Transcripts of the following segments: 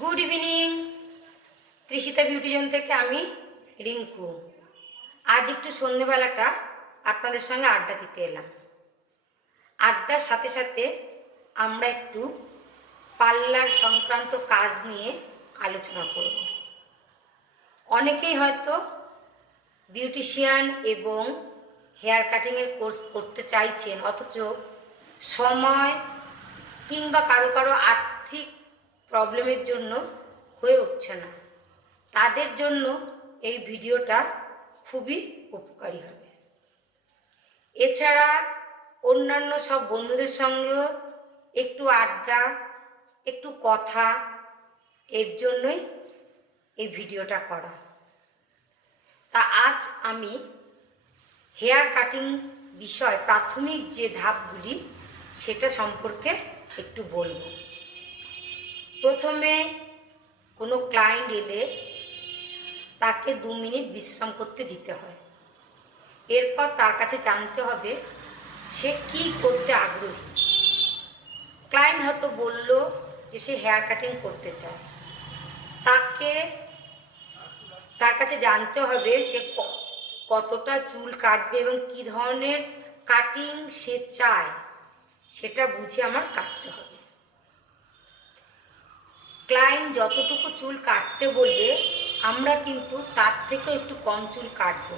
Good evening. Trishita beauty zone থেকে আমি রিঙ্কু। আজ একটু সন্ধেবেলাটা আপনাদের সঙ্গে আড্ডা দিতে এলাম। আড্ডার সাথে সাথে আমরা একটু পার্লার সংক্রান্ত কাজ নিয়ে আলোচনা করব। অনেকেই হয়তো বিউটিশিয়ান এবং হেয়ার কাটিংয়ের কোর্স করতে চাইছেন, অথচ সময় কিংবা কারো কারো আর্থিক প্রবলেমের জন্য হয়ে উঠছে না। তাদের জন্য এই ভিডিওটা খুবই উপকারী হবে। এছাড়া অন্যান্য সব বন্ধুদের সঙ্গেও একটু আড্ডা, একটু কথা, এর জন্যই এই ভিডিওটা করা। তা আজ আমি হেয়ার কাটিং বিষয় প্রাথমিক যে ধাপগুলি সেটা সম্পর্কে একটু বলবো। প্রথমে কোনো ক্লায়েন্ট এলে তাকে 2 মিনিট বিশ্রাম করতে দিতে হয়। এরপর তার কাছে জানতে হবে সে কি করতে আগ্রহী। ক্লায়েন্ট হয়তো বলল যে সে হেয়ার কাটিং করতে চায়, তার কাছে জানতে হবে সে কতটা চুল কাটবে এবং কী ধরনের কাটিং সে চায়, সেটা বুঝে আমার কাটতে হবে। ক্লায়েন্ট যতটুকু চুল কাটতে বলবে আমরা কিন্তু তার থেকেও একটু কম চুল কাটব,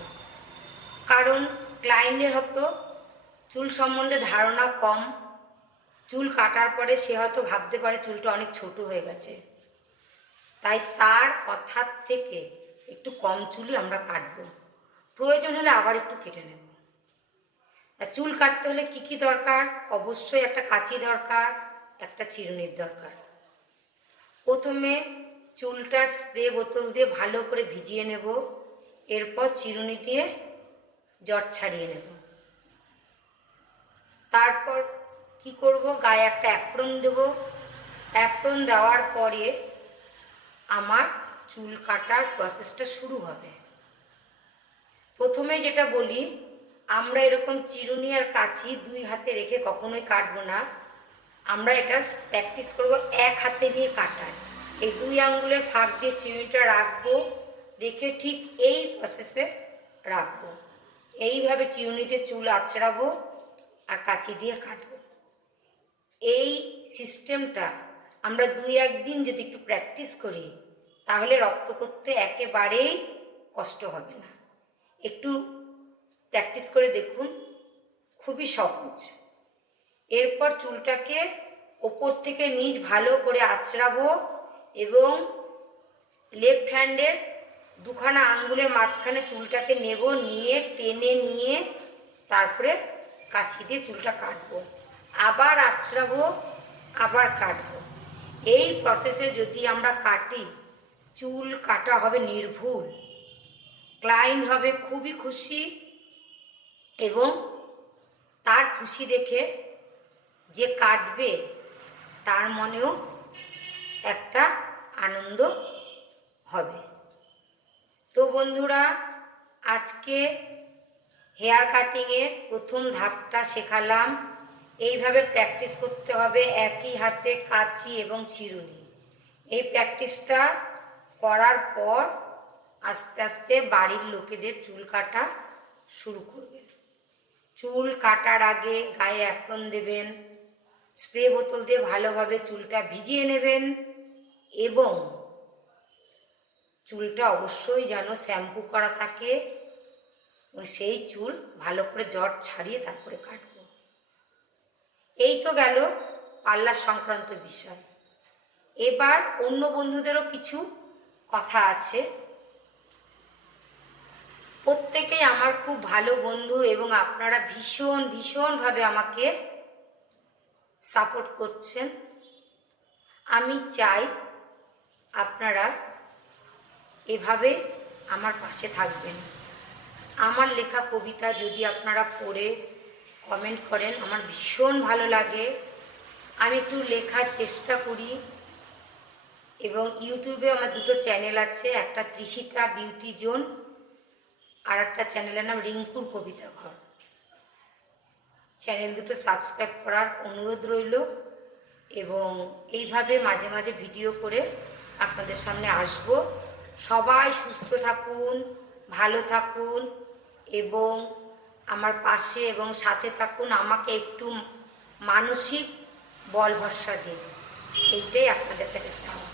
কারণ ক্লায়েন্টের হয়তো চুল সম্বন্ধে ধারণা কম। চুল কাটার পরে সে হয়তো ভাবতে পারে চুলটা অনেক ছোট হয়ে গেছে, তাই তার কথার থেকে একটু কম চুলই আমরা কাটবো। প্রয়োজন হলে আবার একটু কেটে নেব। আর চুল কাটতে হলে কি কি দরকার? অবশ্যই একটা কাঁচি দরকার, একটা চিরুনির দরকার। প্রথমে চুলটা স্প্রে বোতল দিয়ে ভালো করে ভিজিয়ে নেব, এরপর চিরুনি দিয়ে জট ছাড়িয়ে নেব। তারপর কি করব, গায়ে একটা অ্যাপ্রন দেব। অ্যাপ্রন দেওয়ার পরে আমার চুল কাটার প্রসেসটা শুরু হবে। প্রথমে যেটা বলি, আমরা এরকম চিরুনি আর কাঁচি 2 হাতে রেখে কখনোই কাটবো না। আমরা এটা প্র্যাকটিস করব এক হাতে নিয়ে কাটার। এই 2 আঙ্গুলের ফাঁক দিয়ে চিরুনিটা রাখবো, রেখে ঠিক এই প্রসেসে রাখবো। এইভাবে চিরুনিতে চুল আঁচড়াবো আর কাঁচি দিয়ে কাটবো। এই সিস্টেমটা আমরা 2-1 দিন যদি একটু প্র্যাকটিস করি তাহলে রপ্ত করতে একেবারেই কষ্ট হবে না। একটু প্র্যাকটিস করে দেখুন, খুবই সহজ। এরপর চুলটাকে ওপর থেকে নিচ ভালো করে আঁচড়াবো এবং লেফট হ্যান্ডের 2খানা আঙ্গুলের মাঝখানে চুলটাকে নেব, নিয়ে টেনে নিয়ে তারপরে কাঁচি দিয়ে চুলটা কাটবো। আবার আঁচড়াবো, আবার কাটবো। এই প্রসেসে যদি আমরা কাটি, চুল কাটা হবে নির্ভুল। ক্লায়েন্ট হবে খুবই খুশি এবং তার খুশি দেখে যে কাটবে তার মনেও একটা আনন্দ হবে। তো বন্ধুরা, আজকে হেয়ার কাটিংয়ের প্রথম ধাপটা শেখালাম। এইভাবে প্র্যাকটিস করতে হবে, একই হাতে কাঁচি এবং চিরুনি। এই প্র্যাকটিসটা করার পর আস্তে আস্তে বাড়ির লোকেদের চুল কাটা শুরু করবেন। চুল কাটার আগে গায়ে অ্যাপ্রন দেবেন, স্প্রে বোতল দিয়ে ভালোভাবে চুলটা ভিজিয়ে নেবেন এবং চুলটা অবশ্যই যেন শ্যাম্পু করা থাকে, সেই চুল ভালো করে জট ছাড়িয়ে তারপরে কাটব। এই তো গেল পার্লার সংক্রান্ত বিষয়। এবার অন্য বন্ধুদেরও কিছু কথা আছে। প্রত্যেকেই আমার খুব ভালো বন্ধু এবং আপনারা ভীষণভাবে আমাকে সাপোর্ট করছেন। আমি চাই আপনারা এভাবে আমার পাশে থাকবেন। আমার লেখা কবিতা যদি আপনারা পড়ে কমেন্ট করেন আমার ভীষণ ভালো লাগে। আমি একটু লেখার চেষ্টা করি এবং ইউটিউবে আমার 2টো চ্যানেল আছে, একটা তৃষিতা বিউটি জোন আর একটা চ্যানেলের নাম রিঙ্কুর কবিতা ঘর। চ্যানেল দুটো সাবস্ক্রাইব করার অনুরোধ রইল এবং এইভাবে মাঝে মাঝে ভিডিও করে আপনাদের সামনে আসব। সবাই সুস্থ থাকুন, ভালো থাকুন এবং আমার পাশে এবং সাথে থাকুন। আমাকে একটু মানসিক বল ভরসা দিন, এইটাই আপনাদের কাছে চাওয়া।